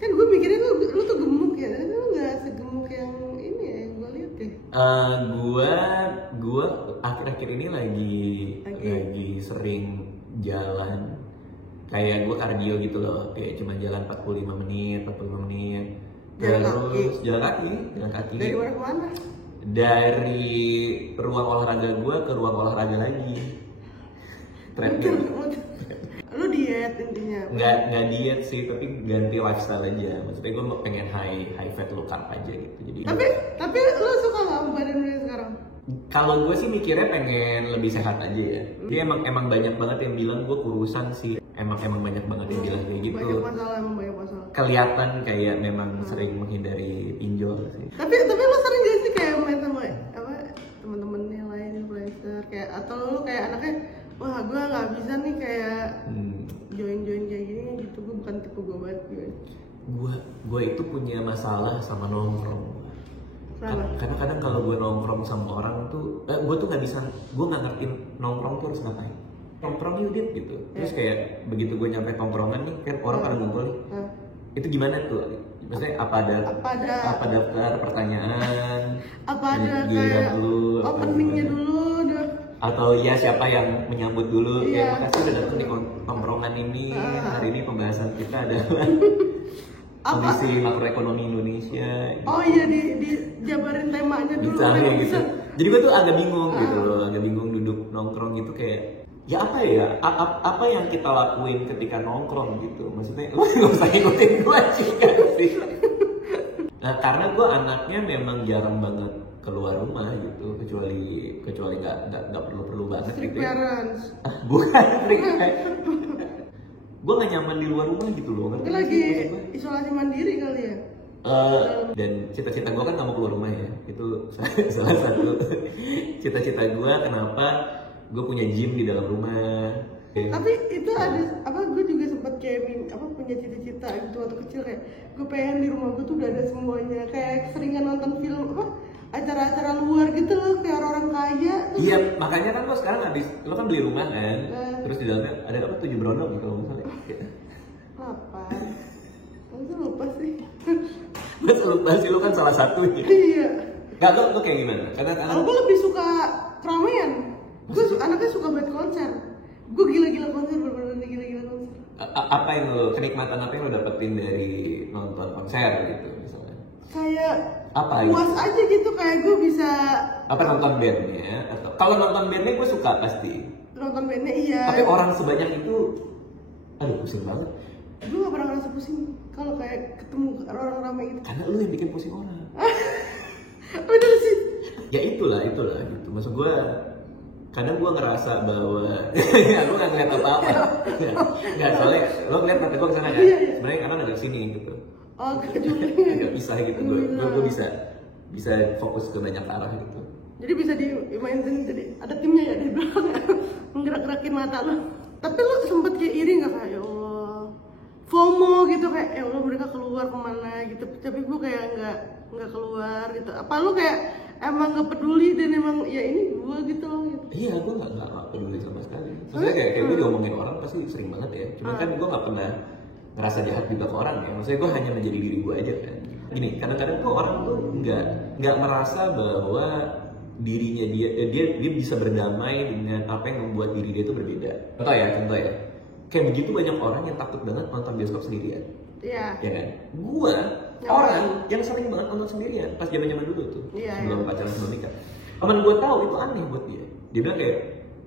Kan gue mikirnya lu tuh gemuk ya, tapi lu nggak segemuk yang ini ya, yang gue lihat deh. Gua akhir-akhir ini lagi sering jalan. Kayak gue kardio gitu loh, kayak cuma jalan 45 menit. Terus jalan kaki. Dari mana ke mana? Dari ruang olahraga gue ke ruang olahraga lagi. Treadmill. Lu diet intinya? Nggak diet sih, tapi ganti lifestyle aja. Maksudnya gue pengen high fat low carb aja gitu. Jadi tapi lu suka nggak sama badan lu sekarang? kalau gue sih mikirnya pengen lebih sehat aja ya. Dia emang banyak banget yang bilang gue kurusan sih. Emang banyak banget yang bilang kayak gitu. Banyak masalah. Kelihatan kayak memang sering menghindari pinjol sih. Tapi lu sering gak sih kayak main sama apa temen-temennya lain influencer kayak, atau lu kayak anaknya, wah gue nggak bisa nih kayak join kayak gini gitu, gue bukan tipe gue banget gitu. Gue itu punya masalah sama nongkrong. Karena kadang kalau gue nongkrong sama orang tuh, gue tuh nggak bisa, gue nggak ngertiin nongkrong tuh harus ngapain. Nongkrong yuk gitu. Terus kayak begitu gue nyampe tongkrongan nih, kan orang pada ngumpul nih. Itu gimana tuh? Maksudnya apa daftar pertanyaan? Apa ada kayak openingnya dulu udah? Atau ya siapa yang menyambut dulu? Iya. Ya makasih udah datang di tongkrongan ini. Hari ini pembahasan kita adalah kondisi makroekonomi Indonesia. Oh iya, dijabarin temanya dulu. Misalnya gitu. Jadi gue tuh agak bingung gitu loh, agak bingung duduk nongkrong gitu kayak ya apa ya? Apa yang kita lakuin ketika nongkrong gitu? Maksudnya lu nggak usah ikutin gue sih. Nah karena gue anaknya memang jarang banget keluar rumah gitu, kecuali nggak perlu banget Strict gitu. parents. Bukan strict parents. Gue gak nyaman di luar rumah gitu loh. Mungkin lagi isolasi mandiri kali ya. Dan cita-cita gue kan gak mau keluar rumah ya. Itu salah satu cita-cita gue kenapa gue punya gym di dalam rumah. Tapi itu ada apa, gue juga sempat kayak punya cita-cita gitu waktu kecil, kayak gue pengen di rumah gue tuh udah ada semuanya, kayak keseringan nonton film acara-acara luar gitu loh, kayak orang kaya. Iya, makanya kan lo sekarang lo kan beli rumah kan, terus di dalamnya ada 7 berondong gitu loh misalnya. 8. Masa lupa sih? Masa lupa sih, lo kan salah satu gitu. Iya. Gak, lo kayak gimana? Karena gue lebih suka keramaian. Gue anaknya suka banget konser. Gue gila-gila konser, bener-bener gila-gila konser. Kenikmatan apa yang lo dapetin dari nonton konser gitu misalnya? Kayak apa puas aja gitu, kayak gue bisa nonton bandnya. Atau kalau nonton bandnya gue suka pasti. Nonton bandnya iya. Tapi orang sebanyak itu, aduh pusing banget. Gue gak pernah ngerasa pusing kalau kayak ketemu orang ramai gitu. Karena lu yang bikin pusing orang. Bener sih. Ya itulah gitu. Maksud gue, kadang gue ngerasa bahwa ya gue gak ngeliat apa-apa. Gak, soalnya lo ngeliat mata gue kesana kan. Sebenarnya karena agak sini gitu. Oh, kejualnya. Agak pisah gitu. Gue bisa fokus ke banyak arah gitu. Jadi bisa dimainin, jadi ada timnya ya di belakang menggerak-gerakin mata lo. Tapi lo sempet kayak iri nggak, kayak ya Allah FOMO gitu, kayak ya Allah mereka keluar kemana gitu, tapi gue kayak nggak keluar gitu. Apa lo kayak emang nggak peduli dan emang ya ini gue gitu loh gitu? Iya, gue nggak peduli sama sekali. Maksudnya kayak gue diomongin orang pasti sering banget ya. Cuma kan gue nggak pernah ngerasa jahat juga ke orang ya. Maksudnya gue hanya menjadi diri gue aja kan. Gini, kadang-kadang tuh orang tuh nggak merasa bahwa dirinya dia bisa berdamai dengan apa yang membuat diri dia itu berbeda. Contoh ya. Kayak begitu banyak orang yang takut banget nonton bioskop sendirian. Iya. Ya kan? Gua orang yang sering banget nonton sendirian pas zaman dulu tuh. Sebelum pacaran, sebelum nikah. Temen gue tahu itu aneh buat dia. Dia bilang kayak,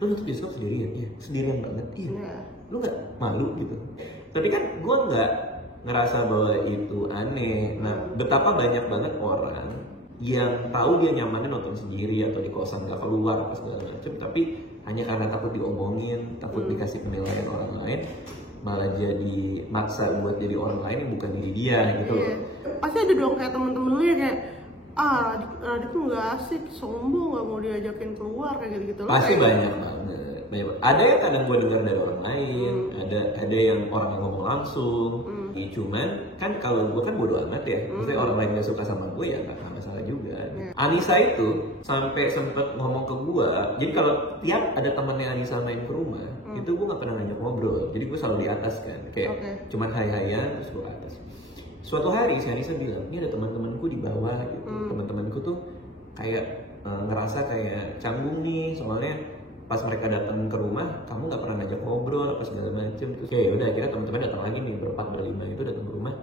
lu nonton bioskop sendirian? Iya, sendirian banget. Iya. Lu nggak malu gitu? Tapi kan gue nggak ngerasa bahwa itu aneh. Nah, betapa banyak banget orang yang tahu dia nyamannya nonton sendiri atau di kosan nggak keluar apa segala macam, tapi hanya karena takut diomongin, takut dikasih penilaian orang lain, malah jadi maksa buat jadi orang lain yang bukan diri dia gitu. Pasti ada dong kayak temen-temen lu ya kayak Radit tuh nggak asik, sombong, nggak mau diajakin keluar kayak gitu. Pasti banyak banget. Ada yang kadang gue dengar dari orang lain, ada yang orang yang ngomong langsung. Cuman kan kalau gue kan bodo amat ya, maksudnya orang lain gak suka sama gue ya nggak masalah juga. Anissa itu sampai sempet ngomong ke gue, jadi kalau tiap ada temannya Anissa main ke rumah, itu gue nggak pernah ngajak ngobrol. Jadi gue selalu di atas kan, kayak cuman hai-haian terus gue ke atas. Suatu hari si Anissa bilang, ini ada teman-temanku di bawah gitu. Teman-temanku tuh kayak ngerasa kayak canggung nih, soalnya pas mereka datang ke rumah, kamu nggak pernah ngajak ngobrol apa segala macem. Terus ya udah, akhirnya teman-teman datang lagi nih, berempat berlima itu datang ke rumah.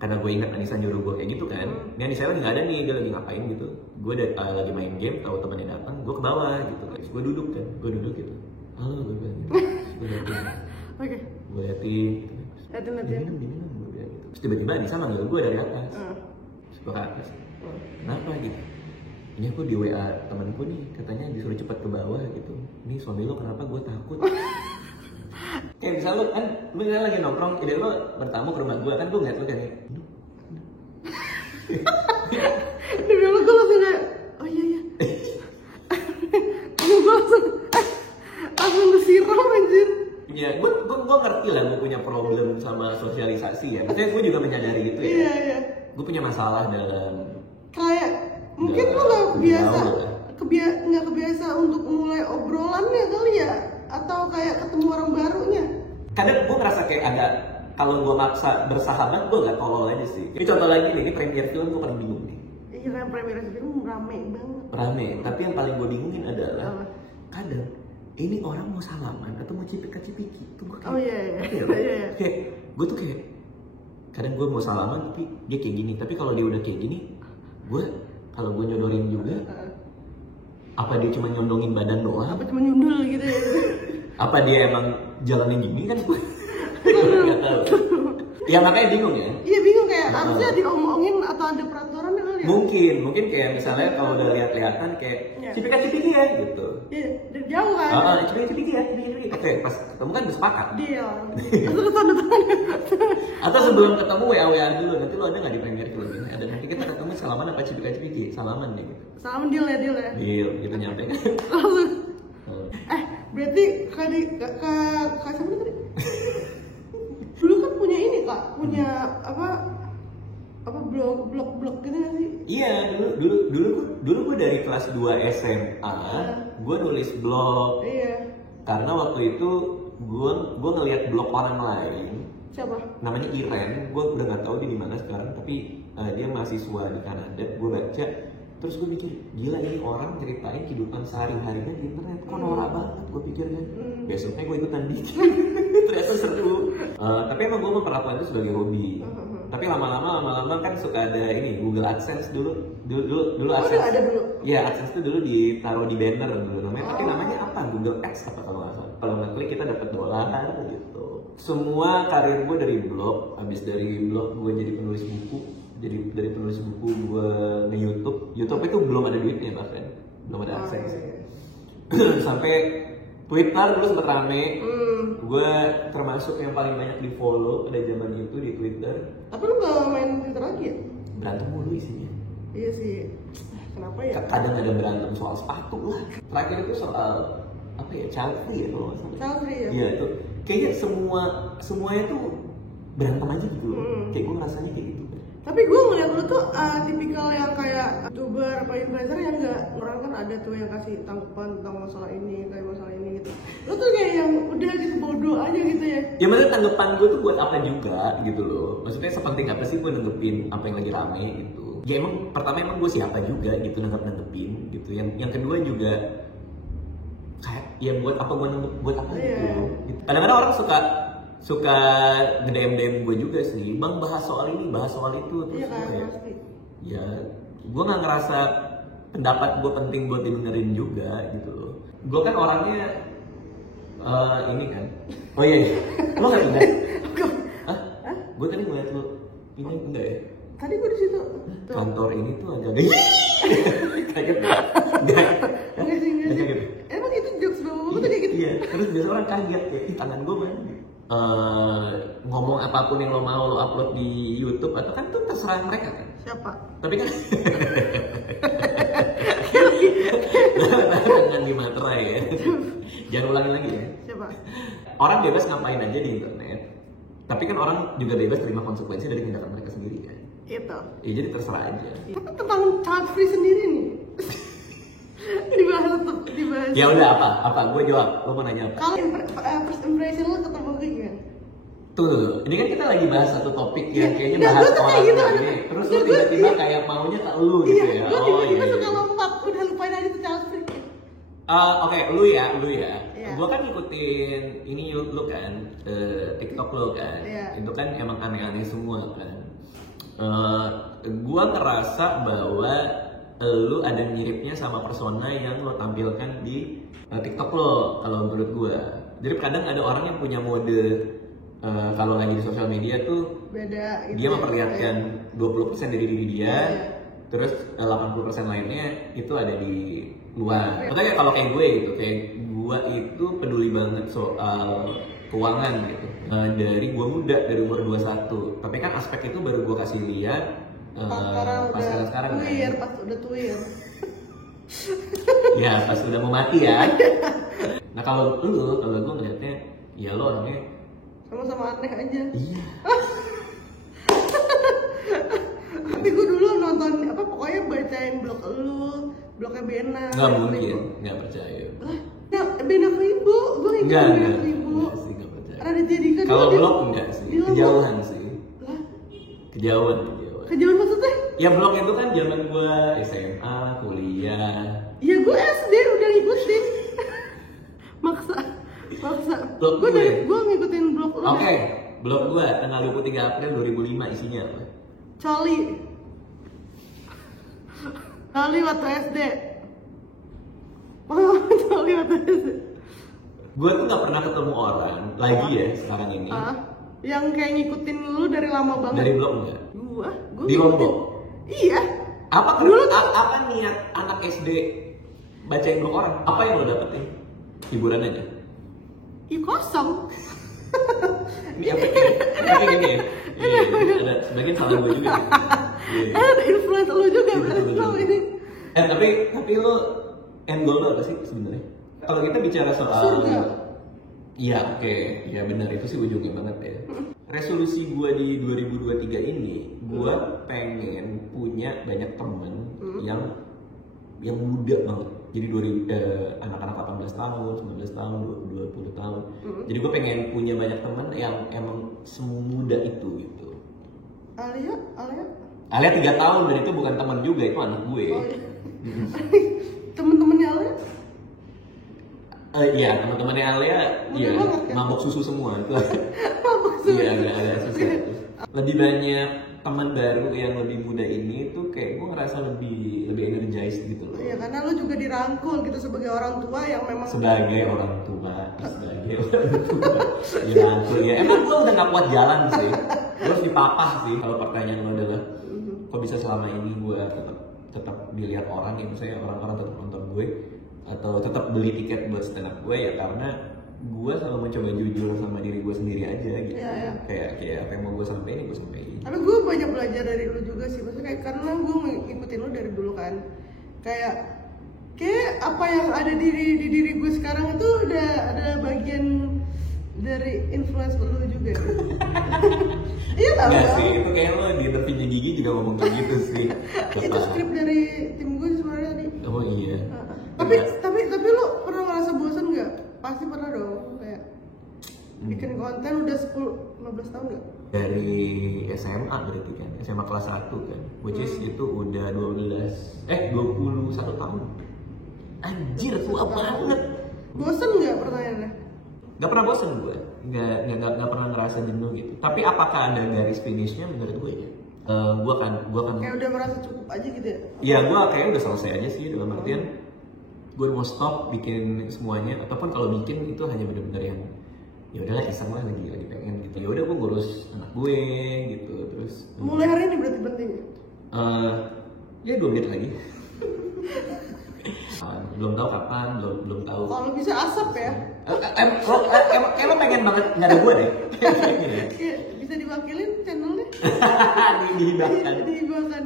Karena gue ingat Anissa nyuruh gue kayak gitu kan. Ini Anissa lagi nggak ada nih, dia lagi ngapain gitu. Gue lagi main game, tahu temannya datang, gue ke bawah gitu. Terus gue duduk gitu. Halo, gue bilang gitu. Gue liatin. Oke. Gue liatin. Liatin. Gue bilang gitu. Terus tiba-tiba Anissa manggil gue dari atas. Terus gue ke atas. Kenapa gitu? Ini aku di WA temanku nih, katanya disuruh cepat ke bawah gitu. Nih suami lo kenapa? Gue takut. Kayak misal lo kan, lo lagi nongkrong, ide lo bertamu ke rumah gue kan, gue ngeliat lo kayak demi lo gue langsung kayak, oh iya gue langsung kesiram anjir. Ya, gue ngerti lah gue punya problem sama sosialisasi ya. Maksudnya gue juga menyadari itu ya. Iya. Gue punya masalah dalam kayak mungkin lo nggak kebiasa untuk mulai obrolannya kali ya, atau kayak ketemu orang barunya. Kadang gue ngerasa kayak ada, kalau gue maksa bersahabat gue nggak tolol aja sih. Ini contoh lagi nih, ini premier film gue paling bingung nih. Iya, premier film rame banget. Rame, tapi yang paling gue bingungin adalah kadang ini orang mau salaman atau mau cipika-cipiki tuh gue kayak, oh iya. Kayak gue tuh kayak kadang gue mau salaman tapi dia kayak gini, tapi kalau dia udah kayak gini, kalau gue nyodorin juga, apa dia cuma nyondongin badan doang? Apa cuma nyundul gitu ya? Apa dia emang jalanin gini kan? Gue nggak tahu. Ya makanya bingung ya. Iya bingung, kayak harusnya diomongin atau ada peraturannya kali ya? Mungkin kayak misalnya kalau udah lihat-lihatan kayak cipika-cipiki ya gitu. Iya, dari jauh kan? Cipika-cipiki ya. Oke, pas ketemu kan bersepakat. Deal. Terus tanda tangan. Atau sebelum ketemu WA dulu, nanti lo ada nggak di premier film ini? Ada, nanti kita ketemu salaman apa cipika-cipiki? Salaman nih. Salaman deal ya. Deal, gitu nyampe kan. Berarti kak siapa tadi? Dulu kan punya ini kak, punya apa blog gitu nggak sih? Iya, dulu gue dari kelas 2 SMA, gue nulis blog. Iya. Karena waktu itu gue ngeliat blog orang lain. Siapa? Namanya Iren, gue udah nggak tahu dia di mana sekarang, tapi dia mahasiswa di Kanada. Gue baca, terus gue mikir, gila ini orang ceritain kehidupan sehari-harinya di internet, kok norak banget gue pikirnya. Besoknya gue ikutan dikit, ternyata seru. Tapi emang gue memperlakukan itu sebagai hobi. Tapi lama-lama kan suka ada ini Google AdSense dulu AdSense. Ada dulu. Iya, AdSense itu dulu ditaruh di banner dulu namanya. Tapi namanya apa? Google Ads apa kalau nggak salah. Kalau nggak klik kita dapat $, gitu. Semua karir gue dari blog. Habis dari blog gue jadi penulis buku. Jadi dari penulis buku gue nge-YouTube. YouTube itu belum ada duitnya bahkan, belum ada AdSense. Sampai Twitter dulu sempet rame. Gue termasuk yang paling banyak di follow pada zaman itu di Twitter. Tapi lu gak main Twitter lagi ya? Berantem mulu isinya. Iya sih. Kenapa ya? Kadang ada berantem soal sepatu lah. Terakhir itu soal apa ya, child free ya kalau nggak salah. Child free ya? Iya itu. Kayaknya semuanya tuh berantem aja gitu loh. Kayak gue ngerasanya kayak gitu. Tapi gue ngeliat lu tuh tipikal yang kayak youtuber apa influencer yang orang kan ada tuh yang kasih tanggapan tentang masalah ini, kayak masalah ini gitu. Lu tuh kayak yang udah gitu bodoh aja gitu ya. Ya maksudnya tanggapan gue tuh buat apa juga gitu loh. Maksudnya sepenting apa sih gue nanggepin apa yang lagi rame gitu. Ya emang pertama emang gue siapa juga gitu nanggepin gitu. Yang kedua juga kayak ya buat apa gitu. Kadang-kadang orang suka nge-DM gue juga sih, bang bahas soal ini, bahas soal itu. Terus ya gue nggak ngerasa pendapat gue penting buat didengerin juga gitu loh. Gue kan orangnya ini kan, oh iya, lo nggak ingat? Hah? Gue tadi ngeliat lo ini enggak ya? Tadi gue di situ. Kantor ini tuh agak kaget. Enggak sih. Emang itu jokes banget tuh kayak gitu. Iya, terus biasa orang kaget ya, tangan gue mana? Ngomong apapun yang lo mau lo upload di YouTube atau kan tuh terserah mereka kan. Siapa? Tapi kan jangan dimaterai ya. Jangan ulangi lagi ya. Siapa? Orang bebas ngapain aja di internet. Tapi kan orang juga bebas terima konsekuensi dari tindakan mereka sendiri kan. Itu. Ya jadi terserah aja. Tapi tentang child free sendiri nih. dibahas. Ya udah apa? Gue jawab. Lo mau nanya apa? Kalau first impression lo ketemu gue gimana? Tuh, ini kan kita lagi bahas satu topik yang kayaknya Nggak, bahas gua tuh orang kayak gitu, ini. Terus lu tiba-tiba kayak maunya ke lu gitu ya. Gue tiba-tiba iya. suka lompat, udah lupain aja tuh Charles Frick. Oke, lu ya. Iya. Gua kan ngikutin ini lu kan, TikTok lu kan. Iya. Itu kan emang aneh-aneh semua kan. Gua ngerasa bahwa lu ada miripnya sama persona yang lo tampilkan di TikTok lo kalau menurut gua. Jadi kadang ada orang yang punya mode kalau lagi di sosial media tuh beda gitu. dia memperlihatkan 20% dari diri dia, Iya. terus 80% lainnya itu ada di luar. Makanya kalau kayak gue gitu, kayak gue itu peduli banget soal keuangan gitu. Dari gue muda, dari umur 21. Tapi kan aspek itu baru gue kasih lihat pas sekarang kan. Pas udah tuir. Ya, pas udah mau mati ya. Nah kalau gue ngeliatnya, ya lo orangnya Sama-sama aneh aja. iya. Tapi gue dulu nonton pokoknya bacain blog lu, blognya Bena. Nggak mungkin, nggak percaya. Ya, Bena Kribo, gue ingat Bena Kribo. Enggak sih, nggak percaya. Raditya Dika. Kalau blog enggak sih, kejauhan sih. Lah, Kejauhan. kejauhan maksudnya? Ya blog itu kan zaman gua SMA, kuliah. Ya gue SD udah ngikutin. maksa. Blog Gue ngikutin blog lu. Oke, blog gua tanggal 23 April 2005 isinya apa? Coli waktu SD. Oh, Coli waktu SD. Gua tuh nggak pernah ketemu orang lagi ya sekarang ini. Yang kayak ngikutin lu dari lama banget. Dari blog enggak? Gua Di Lombok. Iya. Apa niat anak SD bacain blog orang? Apa yang lo dapetin? Hiburan aja. Ih, kosong. Ini apa gini ya? Iya, ada sebagian salah gue juga. Iya. Ada influence lu juga berarti ini. Tapi lo end goal lo apa sih sebenarnya? Kalau kita bicara soal surga. Iya, oke. Ya benar, itu sih ujungnya banget ya. Resolusi gue di 2023 ini, gue pengen punya banyak temen yang muda banget. Jadi anak-anak 18 tahun, 19 tahun, 20 tahun. Jadi gue pengen punya banyak temen yang emang semuda itu gitu. Alia? Alia 3 tahun dan itu bukan teman juga, itu anak gue. Oh, iya. Temen-temennya Alia? Iya, teman-temannya Alia, iya, Ya? mabok susu semua itu. Mabok susu. Iya, ada susu. Lebih banyak teman baru yang lebih muda ini tuh kayak gue ngerasa lebih energized gitu loh. Iya, karena lu juga dirangkul gitu sebagai orang tua yang memang sebagai orang tua. Dirangkul ya. Emang gue udah gak kuat jalan sih. Terus dipapah sih. Kalau pertanyaan lo adalah, kok bisa selama ini gue tetap dilihat orang, ya misalnya orang-orang tetap nonton gue atau tetap beli tiket buat stand up gue, ya karena gue selalu mencoba jujur sama diri gue sendiri aja gitu. Iya. Kayak apa yang mau gue sampaikan gue sampaikan. Tapi gue banyak belajar dari lu juga sih, maksudnya kayak karena gue ngikutin lu dari dulu kan, kayak apa yang ada di diri gue sekarang itu udah ada bagian dari influence lu juga. Iya nggak? Nggak sih, itu kayak lo di interviewnya Gigi juga ngomong kayak gitu sih. Itu skrip dari tim gue sebenarnya tadi. Oh iya. Tapi lu pernah ngerasa bosan nggak? Pasti pernah dong, kayak bikin konten udah 10-15 tahun nggak? Dari SMA berarti kan, SMA kelas 1 kan, which is itu udah 21 tahun. Anjir, tua banget. Bosan nggak pertanyaannya? Gak pernah bosan gue, gak pernah ngerasa jenuh gitu. Tapi apakah ada garis finishnya menurut gue ya? Gue kan kayak udah merasa cukup aja gitu ya? Iya, gue kayak udah selesai aja sih, dalam artian gue mau stop bikin semuanya, ataupun kalau bikin itu hanya benar-benar yang ya udahlah iseng lah, lagi pengen gitu. Ya udah gue ngurus anak gue gitu, terus mulai hari ini berarti pentingnya? Ya 2 menit lagi. Belum tahu kapan, belum tahu. Kalau bisa asap ya? Lo pengen banget nggak ada gue deh. Bisa diwakilin channelnya? Dihibahkan.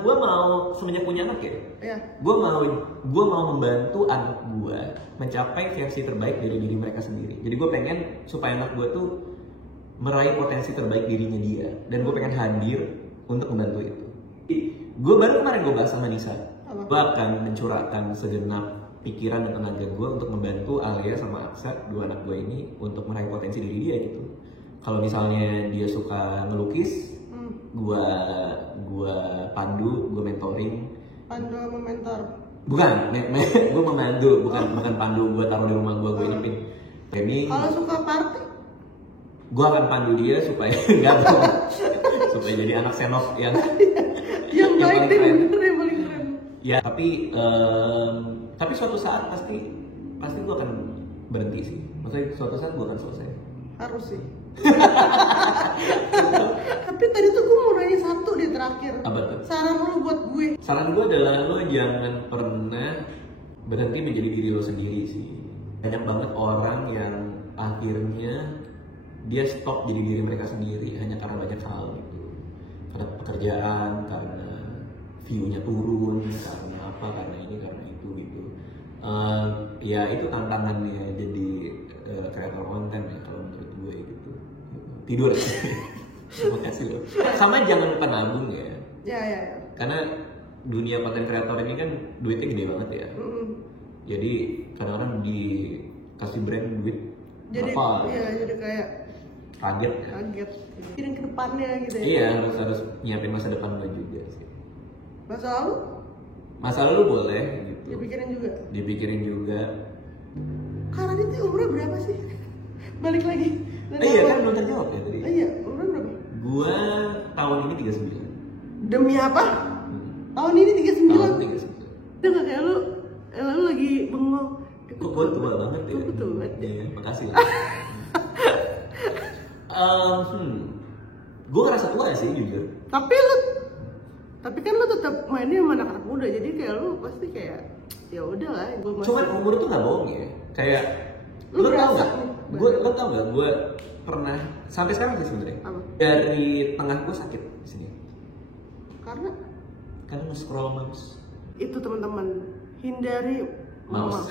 Gue mau semenjak punya anak ya. Iya. Gue mau membantu anak gue mencapai versi terbaik dari diri mereka sendiri. Jadi gue pengen supaya anak gue tuh meraih potensi terbaik dirinya dia, dan gue pengen hadir untuk membantu itu. Gue baru kemarin gue bahas sama Nisa. Gue akan mencurahkan segenap pikiran dan tenaga gue untuk membantu Alia sama Aksa, 2 anak gue ini, untuk meraih potensi diri dia gitu. Kalau misalnya dia suka ngelukis, gua pandu, gua mentoring. Pandu sama mentor? Bukan, gua memandu, bukan pandu, gua taruh di rumah gua inepin. Ini. Kalau suka party? Gua akan pandu dia supaya supaya jadi anak senok yang baik deh, bener yang paling keren. Ya, tapi suatu saat pasti gua akan berhenti sih. Maksudnya suatu saat gua akan selesai. Harus sih. Tapi tadi tuh gue mau nanya satu di terakhir. Apa tuh? Saran lo buat gue? Saran gue adalah lo jangan pernah berhenti menjadi diri lo sendiri sih. Banyak banget orang yang akhirnya dia stop jadi diri mereka sendiri hanya karena banyak hal gitu. Karena pekerjaan, karena view-nya turun, karena apa, karena ini, karena itu gitu. Ya itu tantangannya jadi kreator konten ya kalau menurut gue gitu. Tidur. Terima kasih loh. Sama jangan lupa nabung ya. Ya. Karena dunia konten kreator ini kan duitnya gede banget ya. Jadi kadang-kadang dikasih brand duit jadi, apa? Iya, jadi kayak kaget ya. Kaget. Pikirin ke depannya gitu ya. Iya, harus nyiapin masa depan lo juga sih. Masa lalu? Masa lalu boleh gitu. Dipikirin juga. Karena itu umurnya berapa sih? Balik lagi. Iya kan belum terjawab ya tadi. Iya, umurnya berapa? Gua tahun ini 39. Demi apa? Tahun ini 39? Tahun 39. Udah gak kayak lu lagi bengong. Kok gue tua banget ya? Gue tua banget ya. Makasih. Gue ngerasa tua sih jujur. Tapi kan lu tetap mainnya sama anak-anak muda, jadi kayak lu pasti kayak ya udah lah. Cuman umur tuh nggak bohong ya. Kayak lu tau nggak? Lo tau nggak? Gue pernah sampai sekarang sih sebenarnya. Dari tengah gue sakit di sini. Karena nge-scroll mouse. Itu teman-teman, hindari mouse.